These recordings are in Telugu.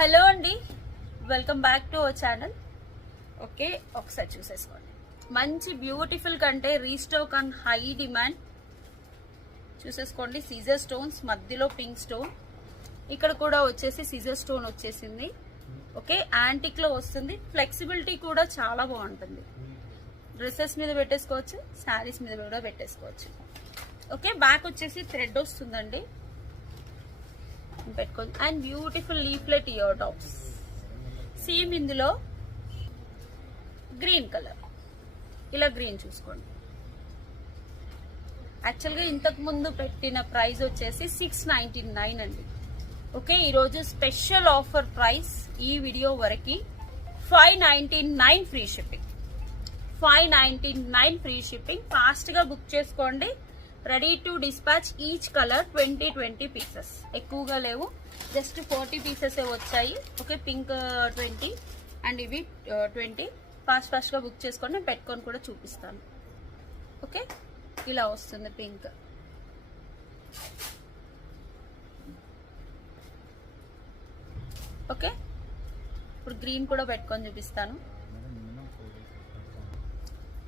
హలో అండి, welcome back to our channel. Okay, ఒకసారి చూసేసుకోండి. మంచి బ్యూటిఫుల్ కంటే రీస్టాక్ అండ్ హై డిమాండ్ చూసేసుకోండి. సీజర్ స్టోన్స్ మధ్యలో పింక్ స్టోన్, ఇక్కడ కూడా వచ్చేసి సీజర్ స్టోన్ వచ్చేసింది. ఓకే, యాంటిక్ లో వస్తుంది. ఫ్లెక్సిబిలిటీ కూడా చాలా బాగుంటుంది. డ్రెస్సెస్ మీద పెట్టేసుకోవచ్చు, శారీస్ మీద కూడా పెట్టేసుకోవచ్చు. ఓకే, బ్యాక్ వచ్చేసి థ్రెడ్ వస్తుందండి, పెట్టుకోండి. And beautiful leaflet ear tops same ఇందులో గ్రీన్ కలర్, ఇలా గ్రీన్ చూసుకోండి. యాక్చువల్గా ఇంతకు ముందు పెట్టిన ప్రైస్ వచ్చేసి 699 అండి. ఓకే, ఈరోజు స్పెషల్ ఆఫర్ ప్రైస్ ఈ వీడియో వరకు 599 ఫ్రీ షిప్పింగ్. 599 free shipping. ఫాస్ట్గా బుక్ చేసుకోండి. Ready to dispatch. Each colour 20 pieces, ఎక్కువగా లేవు, జస్ట్ 40 పీసెస్ వచ్చాయి. ఓకే, పింక్ 20 అండ్ ఇవి 20. ఫాస్ట్గా బుక్ చేసుకొని నేను పెట్టుకొని కూడా చూపిస్తాను. ఓకే, ఇలా వస్తుంది పింక్. ఓకే, ఇప్పుడు గ్రీన్ కూడా పెట్టుకొని చూపిస్తాను.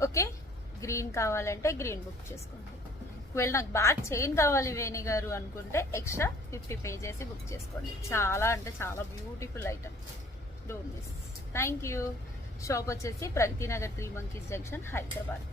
ఓకే, గ్రీన్ కావాలంటే గ్రీన్ బుక్ చేసుకోండి. ఒకవేళ నాకు బ్యాక్ చైన్ కావాలి వేణి గారు అనుకుంటే ఎక్స్ట్రా 50 పే చేసి బుక్ చేసుకోండి. చాలా అంటే చాలా beautiful item, don't miss. Thank you. Shop వచ్చేసి ప్రగతి నగర్ 3 మంకీస్ జంక్షన్, హైదరాబాద్.